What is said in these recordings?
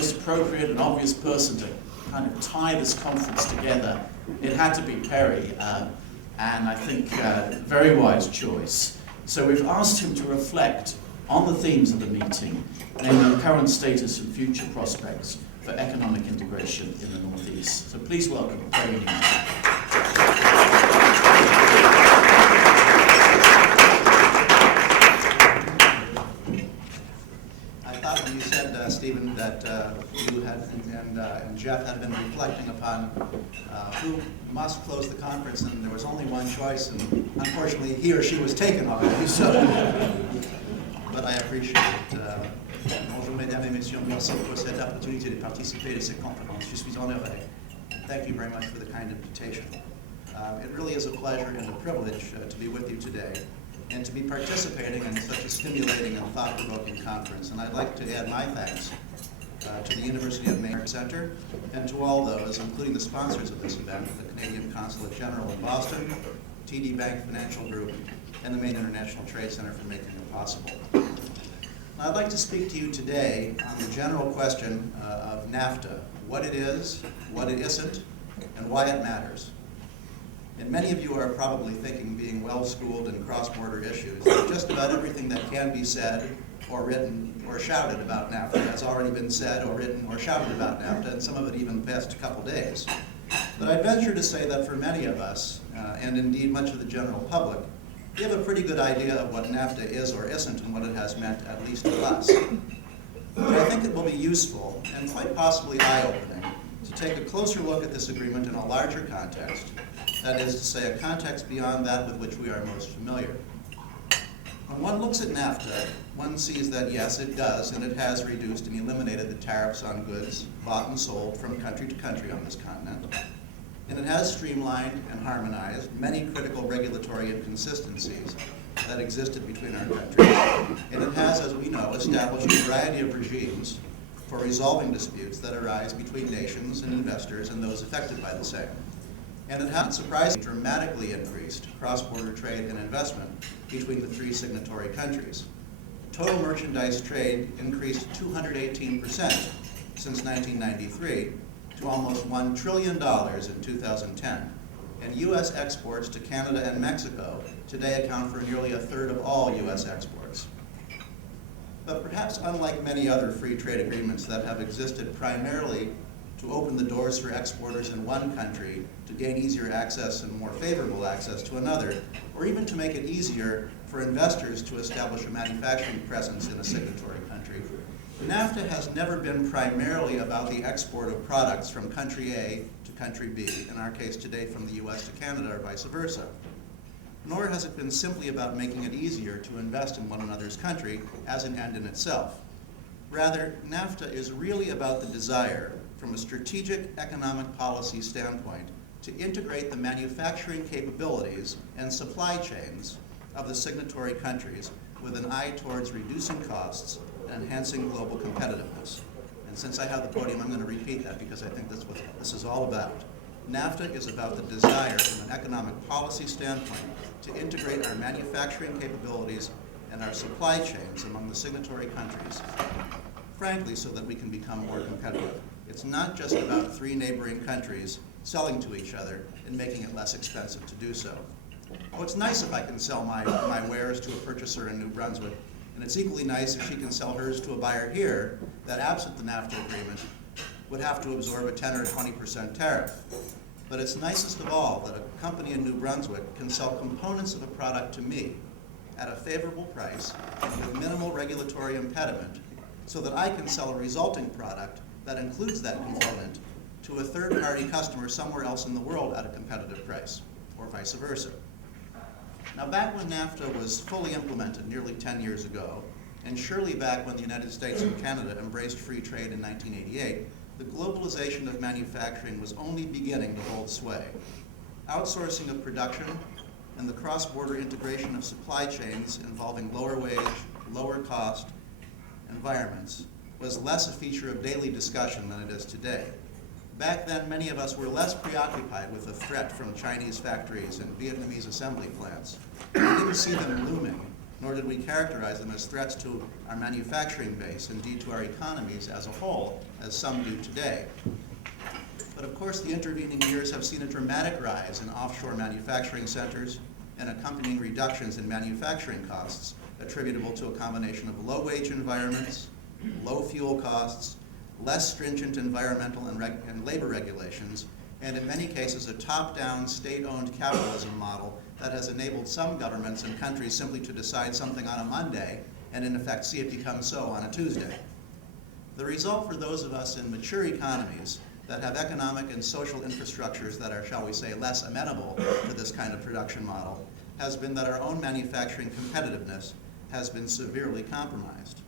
most appropriate and obvious person to kind of tie this conference together, it had to be Perry, and I think very wise choice. So we've asked him to reflect on the themes of the meeting, namely current status and future prospects for economic integration in the Northeast. So please welcome Perry Newman. Stephen, that you had and Jeff had been reflecting upon who must close the conference, and there was only one choice, and unfortunately he or she was taken already. So, but I appreciate it. Bonjour, mesdames et messieurs, merci pour cette opportunité de participer à cette conférence. Je suis honoré. Thank you very much for the kind invitation. It really is a pleasure and a privilege to be with you today, and to be participating in such a stimulating and thought-provoking conference. And I'd like to add my thanks to the University of Maine Center and to all those, including the sponsors of this event, the Canadian Consulate General in Boston, TD Bank Financial Group, and the Maine International Trade Center for making it possible. Now, I'd like to speak to you today on the general question of NAFTA, what it is, what it isn't, and why it matters. And many of you are probably thinking, being well-schooled in cross-border issues, that just about everything that can be said or written or shouted about NAFTA has already been said or written or shouted about NAFTA, and some of it even the past couple days. But I venture to say that for many of us, and indeed much of the general public, we have a pretty good idea of what NAFTA is or isn't and what it has meant, at least to us. But I think it will be useful and quite possibly eye-opening to take a closer look at this agreement in a larger context. That is to say, a context beyond that with which we are most familiar. When one looks at NAFTA, one sees that yes, it does, and it has reduced and eliminated the tariffs on goods bought and sold from country to country on this continent. And it has streamlined and harmonized many critical regulatory inconsistencies that existed between our countries. And it has, as we know, established a variety of regimes for resolving disputes that arise between nations and investors and those affected by the same. And it has surprisingly dramatically increased cross-border trade and investment between the three signatory countries. Total merchandise trade increased 218% since 1993 to almost $1 trillion in 2010. And U.S. exports to Canada and Mexico today account for nearly a third of all U.S. exports. But perhaps unlike many other free trade agreements that have existed primarily to open the doors for exporters in one country to gain easier access and more favorable access to another, or even to make it easier for investors to establish a manufacturing presence in a signatory country, NAFTA has never been primarily about the export of products from country A to country B, in our case today from the US to Canada or vice versa. Nor has it been simply about making it easier to invest in one another's country as an end in itself. Rather, NAFTA is really about the desire from a strategic economic policy standpoint to integrate the manufacturing capabilities and supply chains of the signatory countries with an eye towards reducing costs and enhancing global competitiveness. And since I have the podium, I'm going to repeat that because I think that's what this is all about. NAFTA is about the desire from an economic policy standpoint to integrate our manufacturing capabilities and our supply chains among the signatory countries, frankly, so that we can become more competitive. It's not just about three neighboring countries selling to each other and making it less expensive to do so. Oh, it's nice if I can sell my wares to a purchaser in New Brunswick, and it's equally nice if she can sell hers to a buyer here that, absent the NAFTA agreement, would have to absorb a 10 or 20% tariff. But it's nicest of all that a company in New Brunswick can sell components of a product to me at a favorable price with minimal regulatory impediment, so that I can sell a resulting product that includes that component to a third-party customer somewhere else in the world at a competitive price, or vice versa. Now, back when NAFTA was fully implemented nearly 10 years ago, and surely back when the United States and Canada embraced free trade in 1988, the globalization of manufacturing was only beginning to hold sway. Outsourcing of production and the cross-border integration of supply chains involving lower wage, lower cost environments was less a feature of daily discussion than it is today. Back then, many of us were less preoccupied with the threat from Chinese factories and Vietnamese assembly plants. We didn't see them looming nor did we characterize them as threats to our manufacturing base, indeed to our economies as a whole, as some do today. But of course, the intervening years have seen a dramatic rise in offshore manufacturing centers and accompanying reductions in manufacturing costs attributable to a combination of low-wage environments, low fuel costs, less stringent environmental and labor regulations, and in many cases a top-down, state-owned capitalism model that has enabled some governments and countries simply to decide something on a Monday and in effect see it become so on a Tuesday. The result for those of us in mature economies that have economic and social infrastructures that are, shall we say, less amenable to this kind of production model has been that our own manufacturing competitiveness has been severely compromised.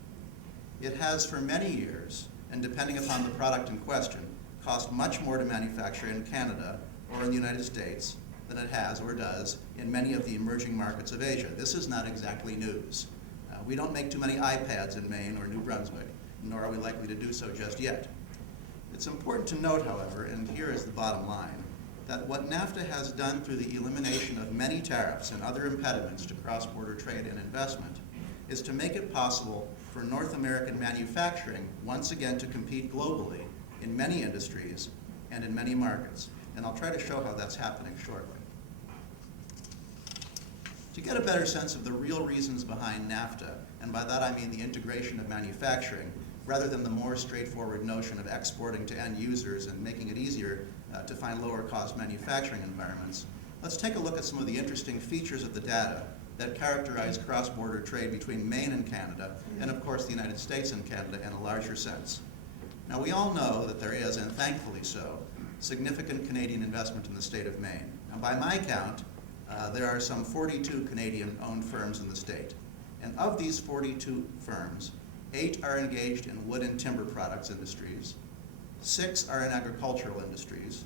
It has for many years, and depending upon the product in question, cost much more to manufacture in Canada or in the United States than it has or does in many of the emerging markets of Asia. This is not exactly news. We don't make too many iPads in Maine or New Brunswick, nor are we likely to do so just yet. It's important to note, however, and here is the bottom line, that what NAFTA has done through the elimination of many tariffs and other impediments to cross-border trade and investment is to make it possible for North American manufacturing once again to compete globally in many industries and in many markets. And I'll try to show how that's happening shortly. To get a better sense of the real reasons behind NAFTA, and by that I mean the integration of manufacturing, rather than the more straightforward notion of exporting to end users and making it easier to find lower cost manufacturing environments, let's take a look at some of the interesting features of the data that characterize cross-border trade between Maine and Canada, and of course the United States and Canada in a larger sense. Now we all know that there is, and thankfully so, significant Canadian investment in the state of Maine. Now by my count, there are some 42 Canadian-owned firms in the state. And of these 42 firms, 8 are engaged in wood and timber products industries, 6 are in agricultural industries,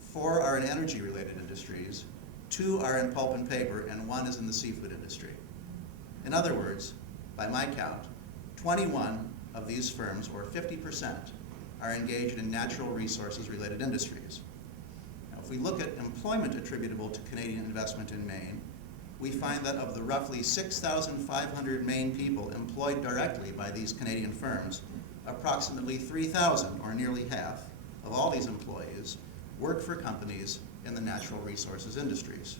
4 are in energy-related industries, 2 are in pulp and paper, and 1 is in the seafood industry. In other words, by my count, 21 of these firms, or 50%, are engaged in natural resources-related industries. Now, if we look at employment attributable to Canadian investment in Maine, we find that of the roughly 6,500 Maine people employed directly by these Canadian firms, approximately 3,000, or nearly half, of all these employees work for companies in the natural resources industries.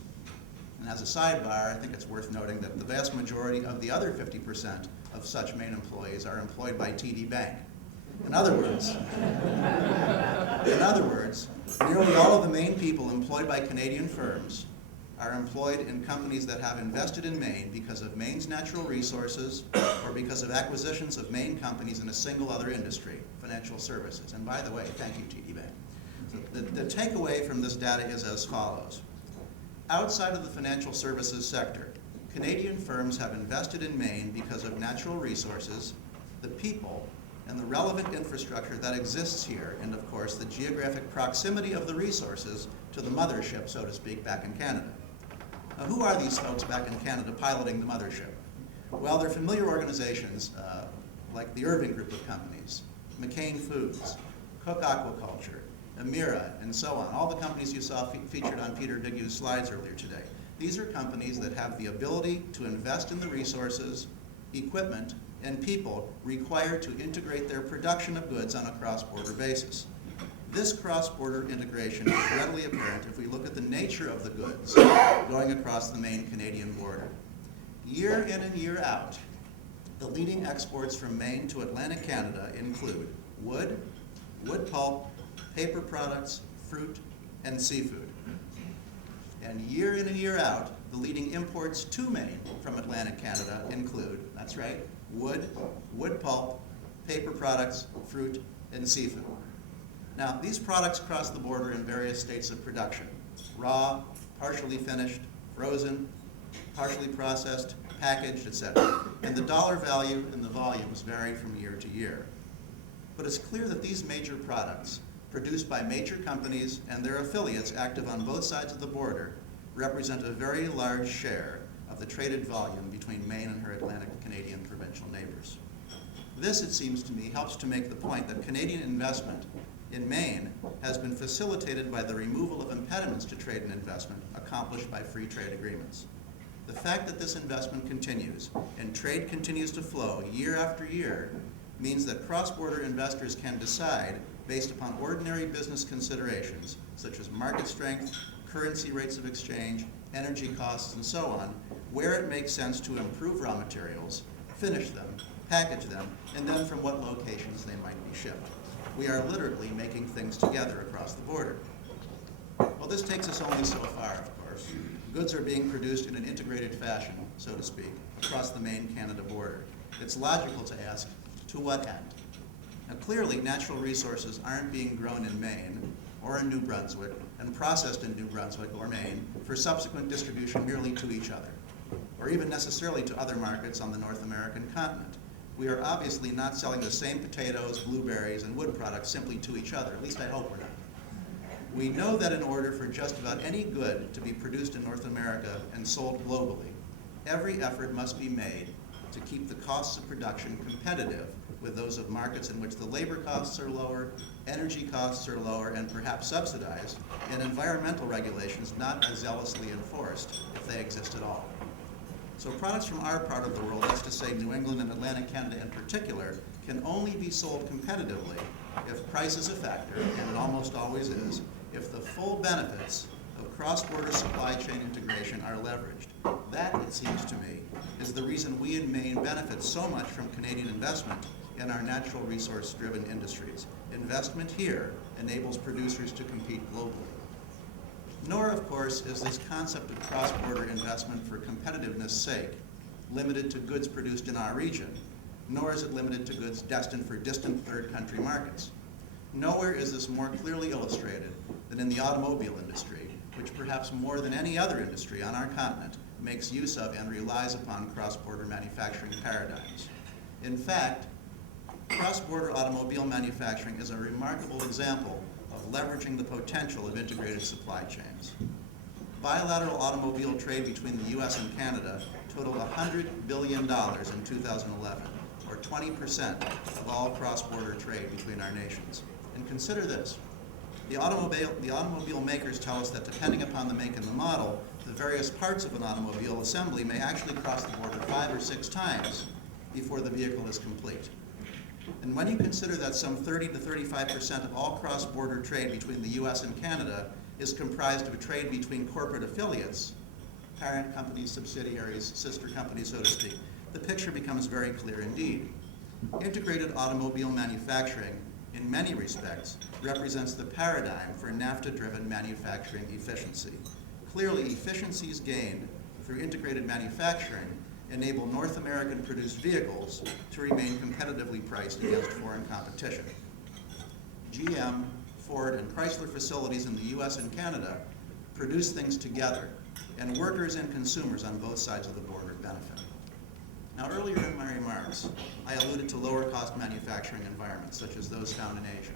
And as a sidebar, I think it's worth noting that the vast majority of the other 50% of such Maine employees are employed by TD Bank. In other words, nearly all of the Maine people employed by Canadian firms are employed in companies that have invested in Maine because of Maine's natural resources or because of acquisitions of Maine companies in a single other industry, financial services. And by the way, thank you, TD Bank. So the takeaway from this data is as follows. Outside of the financial services sector, Canadian firms have invested in Maine because of natural resources, the people, and the relevant infrastructure that exists here, and of course the geographic proximity of the resources to the mothership, so to speak, back in Canada. Now, who are these folks back in Canada piloting the mothership? Well, they're familiar organizations like the Irving Group of companies, McCain Foods, Cook Aquaculture, Emira, and so on. All the companies you saw featured on Peter Digu's slides earlier today. These are companies that have the ability to invest in the resources, equipment, and people required to integrate their production of goods on a cross-border basis. This cross-border integration is readily apparent if we look at the nature of the goods going across the Maine-Canadian border. Year in and year out, the leading exports from Maine to Atlantic Canada include wood, wood pulp, paper products, fruit, and seafood. And year in and year out, the leading imports to Maine from Atlantic Canada include, that's right, wood, wood pulp, paper products, fruit, and seafood. Now, these products cross the border in various states of production: raw, partially finished, frozen, partially processed, packaged, etc. And the dollar value and the volumes vary from year to year. But it's clear that these major products, produced by major companies and their affiliates active on both sides of the border, represent a very large share of the traded volume between Maine and her Atlantic Canadian provincial neighbors. This, it seems to me, helps to make the point that Canadian investment in Maine has been facilitated by the removal of impediments to trade and investment accomplished by free trade agreements. The fact that this investment continues and trade continues to flow year after year means that cross-border investors can decide, based upon ordinary business considerations, such as market strength, currency rates of exchange, energy costs, and so on, where it makes sense to improve raw materials, finish them, package them, and then from what locations they might be shipped. We are literally making things together across the border. Well, this takes us only so far, of course. Goods are being produced in an integrated fashion, so to speak, across the Maine-Canada border. It's logical to ask, to what end? Now, clearly, natural resources aren't being grown in Maine or in New Brunswick and processed in New Brunswick or Maine for subsequent distribution merely to each other, or even necessarily to other markets on the North American continent. We are obviously not selling the same potatoes, blueberries, and wood products simply to each other. At least I hope we're not. We know that in order for just about any good to be produced in North America and sold globally, every effort must be made to keep the costs of production competitive with those of markets in which the labor costs are lower, energy costs are lower, and perhaps subsidized, and environmental regulations not as zealously enforced, if they exist at all. So products from our part of the world, that's to say New England and Atlantic Canada in particular, can only be sold competitively if price is a factor, and it almost always is, if the full benefits of cross-border supply chain integration are leveraged. That, it seems to me, is the reason we in Maine benefit so much from Canadian investment in our natural resource-driven industries. Investment here enables producers to compete globally. Nor, of course, is this concept of cross-border investment for competitiveness' sake limited to goods produced in our region, nor is it limited to goods destined for distant third country markets. Nowhere is this more clearly illustrated than in the automobile industry, which perhaps more than any other industry on our continent makes use of and relies upon cross-border manufacturing paradigms. In fact, cross-border automobile manufacturing is a remarkable example of leveraging the potential of integrated supply chains. Bilateral automobile trade between the U.S. and Canada totaled $100 billion in 2011, or 20% of all cross-border trade between our nations. And consider this. The automobile makers tell us that depending upon the make and the model, the various parts of an automobile assembly may actually cross the border 5 or 6 times before the vehicle is complete. And when you consider that some 30 to 35% of all cross-border trade between the U.S. and Canada is comprised of a trade between corporate affiliates, parent companies, subsidiaries, sister companies, so to speak, the picture becomes very clear indeed. Integrated automobile manufacturing, in many respects, represents the paradigm for NAFTA-driven manufacturing efficiency. Clearly, efficiencies gained through integrated manufacturing enable North American-produced vehicles to remain competitively priced against foreign competition. GM, Ford, and Chrysler facilities in the U.S. and Canada produce things together, and workers and consumers on both sides of the border benefit. Now, earlier in my remarks, I alluded to lower-cost manufacturing environments, such as those found in Asia.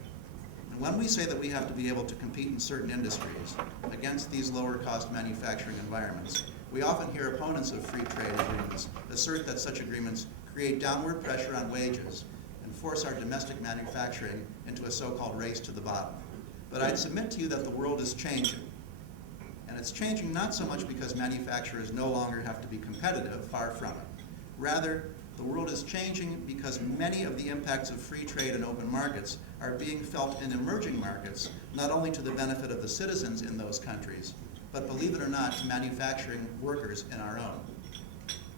And when we say that we have to be able to compete in certain industries against these lower-cost manufacturing environments, we often hear opponents of free trade agreements assert that such agreements create downward pressure on wages and force our domestic manufacturing into a so-called race to the bottom. But I'd submit to you that the world is changing. And it's changing not so much because manufacturers no longer have to be competitive, far from it. Rather, the world is changing because many of the impacts of free trade and open markets are being felt in emerging markets, not only to the benefit of the citizens in those countries, but believe it or not, to manufacturing workers in our own.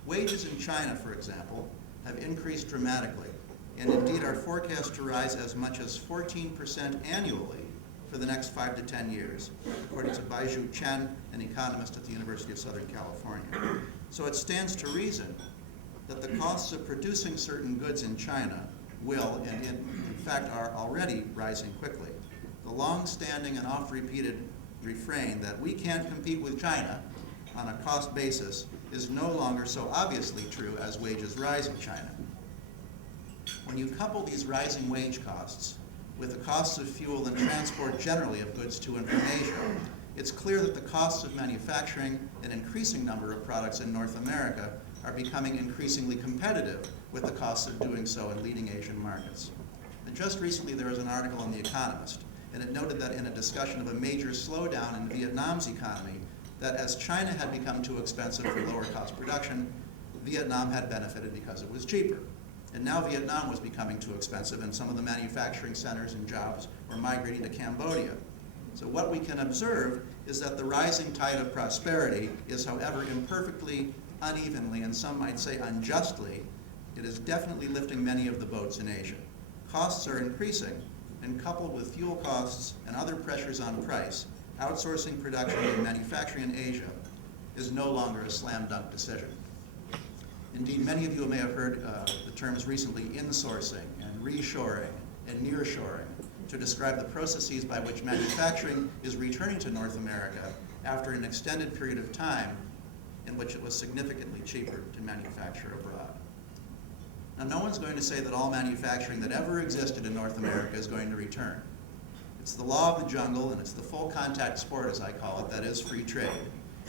Wages in China, for example, have increased dramatically, and indeed are forecast to rise as much as 14% annually for the next 5 to 10 years, according to Baiju Chen, an economist at the University of Southern California. So it stands to reason that the costs of producing certain goods in China will, and in fact are already rising quickly. The long-standing and oft-repeated refrain that we can't compete with China on a cost basis is no longer so obviously true as wages rise in China. When you couple these rising wage costs with the costs of fuel and transport generally of goods to and from Asia, it's clear that the costs of manufacturing an increasing number of products in North America are becoming increasingly competitive with the costs of doing so in leading Asian markets. And just recently there was an article in The Economist, and it noted that in a discussion of a major slowdown in Vietnam's economy, that as China had become too expensive for lower cost production, Vietnam had benefited because it was cheaper. And now Vietnam was becoming too expensive, and some of the manufacturing centers and jobs were migrating to Cambodia. So what we can observe is that the rising tide of prosperity is, however imperfectly, unevenly, and some might say unjustly, it is definitely lifting many of the boats in Asia. Costs are increasing, and coupled with fuel costs and other pressures on price, outsourcing production and manufacturing in Asia is no longer a slam dunk decision. Indeed, many of you may have heard the terms recently insourcing and reshoring and nearshoring to describe the processes by which manufacturing is returning to North America after an extended period of time in which it was significantly cheaper to manufacture abroad. Now, no one's going to say that all manufacturing that ever existed in North America is going to return. It's the law of the jungle, and it's the full contact sport, as I call it, that is free trade,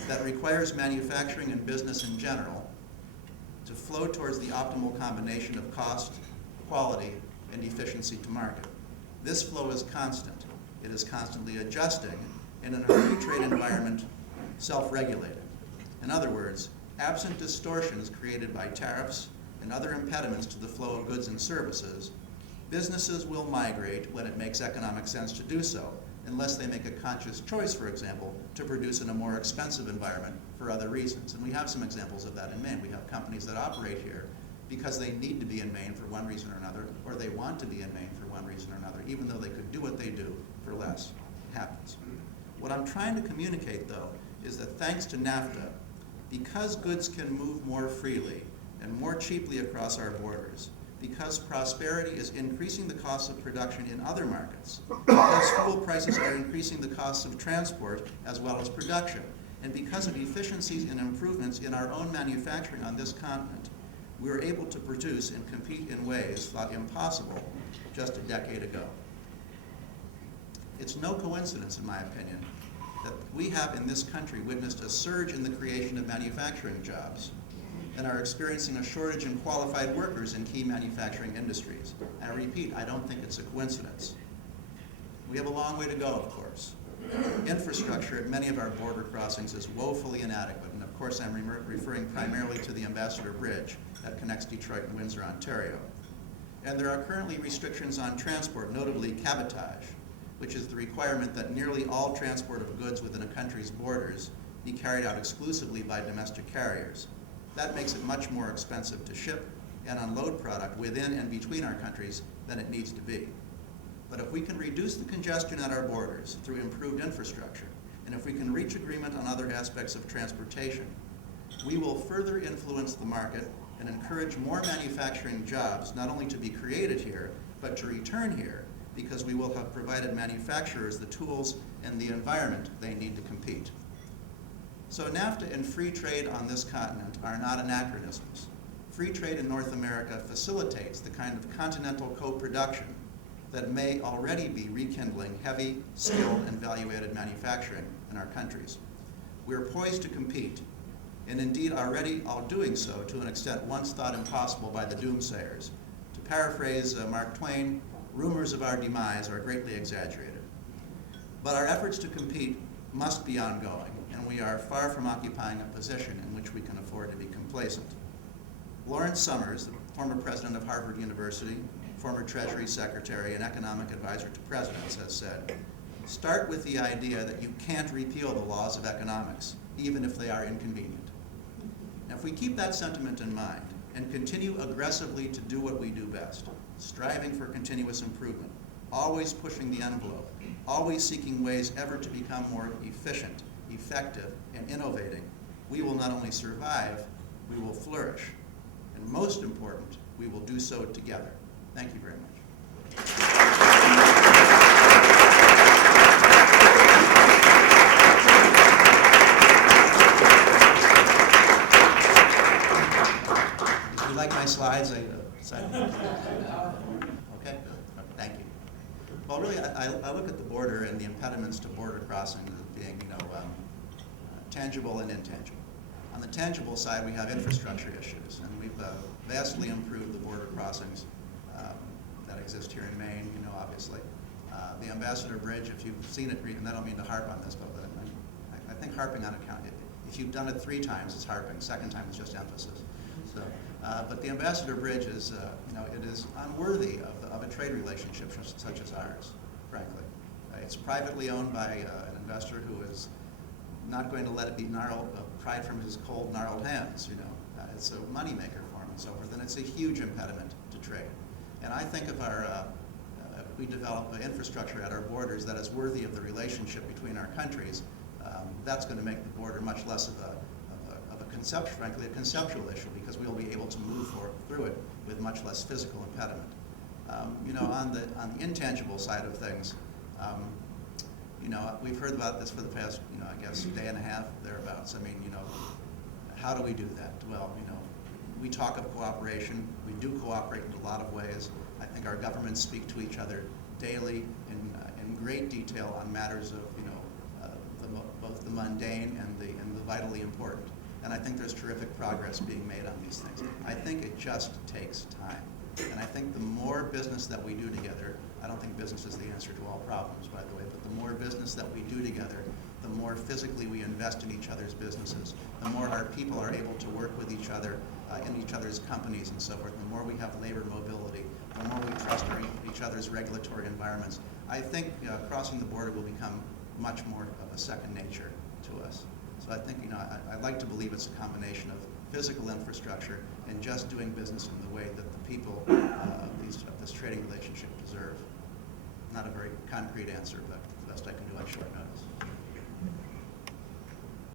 that requires manufacturing and business in general to flow towards the optimal combination of cost, quality, and efficiency to market. This flow is constant. It is constantly adjusting, and in a free trade environment, self-regulated. In other words, absent distortions created by tariffs and other impediments to the flow of goods and services, businesses will migrate when it makes economic sense to do so, unless they make a conscious choice, for example, to produce in a more expensive environment for other reasons. And we have some examples of that in Maine. We have companies that operate here because they need to be in Maine for one reason or another, or they want to be in Maine for one reason or another, even though they could do what they do for less. It happens. What I'm trying to communicate, though, is that thanks to NAFTA, because goods can move more freely and more cheaply across our borders, because prosperity is increasing the cost of production in other markets, because fuel prices are increasing the costs of transport as well as production, and because of efficiencies and improvements in our own manufacturing on this continent, we were able to produce and compete in ways thought impossible just a decade ago. It's no coincidence, in my opinion, that we have in this country witnessed a surge in the creation of manufacturing jobs and are experiencing a shortage in qualified workers in key manufacturing industries. And I repeat, I don't think it's a coincidence. We have a long way to go, of course. Infrastructure at many of our border crossings is woefully inadequate, and of course I'm referring primarily to the Ambassador Bridge that connects Detroit and Windsor, Ontario. And there are currently restrictions on transport, notably cabotage, which is the requirement that nearly all transport of goods within a country's borders be carried out exclusively by domestic carriers. That makes it much more expensive to ship and unload product within and between our countries than it needs to be. But if we can reduce the congestion at our borders through improved infrastructure, and if we can reach agreement on other aspects of transportation, we will further influence the market and encourage more manufacturing jobs not only to be created here, but to return here, because we will have provided manufacturers the tools and the environment they need to compete. So NAFTA and free trade on this continent are not anachronisms. Free trade in North America facilitates the kind of continental co-production that may already be rekindling heavy, skilled, and value-added manufacturing in our countries. We're poised to compete, and indeed already are doing so to an extent once thought impossible by the doomsayers. To paraphrase Mark Twain, rumors of our demise are greatly exaggerated. But our efforts to compete must be ongoing, and we are far from occupying a position in which we can afford to be complacent. Lawrence Summers, the former president of Harvard University, former Treasury Secretary and economic advisor to presidents, has said, "Start with the idea that you can't repeal the laws of economics, even if they are inconvenient." Now, if we keep that sentiment in mind and continue aggressively to do what we do best, striving for continuous improvement, always pushing the envelope, always seeking ways ever to become more efficient, effective, and innovating, we will not only survive, we will flourish. And most important, we will do so together. Thank you very much. If you like my slides, okay? Thank you. Well, really, I look at the border and the impediments to border crossing as being, tangible and intangible. On the tangible side, we have infrastructure issues, and we've vastly improved the border crossings that exist here in Maine, obviously. The Ambassador Bridge, if you've seen it, and I don't mean to harp on this, but I think harping on it, if you've done it 3 times, it's harping. Second time is just emphasis. So, but the Ambassador Bridge is, it is unworthy of a trade relationship such as ours, frankly. It's privately owned by an investor who is not going to let it be pried from his cold, gnarled hands. It's a moneymaker for him and so forth, and it's a huge impediment to trade. And I think if we develop an infrastructure at our borders that is worthy of the relationship between our countries, that's going to make the border much less of a conceptual issue, because we'll be able to move through it with much less physical impediment. On the intangible side of things, we've heard about this for the past, I guess, day and a half, thereabouts. I mean, how do we do that? Well, we talk of cooperation. We do cooperate in a lot of ways. I think our governments speak to each other daily in great detail on matters of, both the mundane and the vitally important. And I think there's terrific progress being made on these things. I think it just takes time. And I think the more business that we do together, I don't think business is the answer to all problems, by the way, but the more business that we do together, the more physically we invest in each other's businesses, the more our people are able to work with each other in each other's companies and so forth, the more we have labor mobility, the more we trust each other's regulatory environments. I think crossing the border will become much more of a second nature to us. So I think, I like to believe it's a combination of physical infrastructure and just doing business in the way that the people of this trading relationship deserve. Not a very concrete answer, but the best I can do on short notice.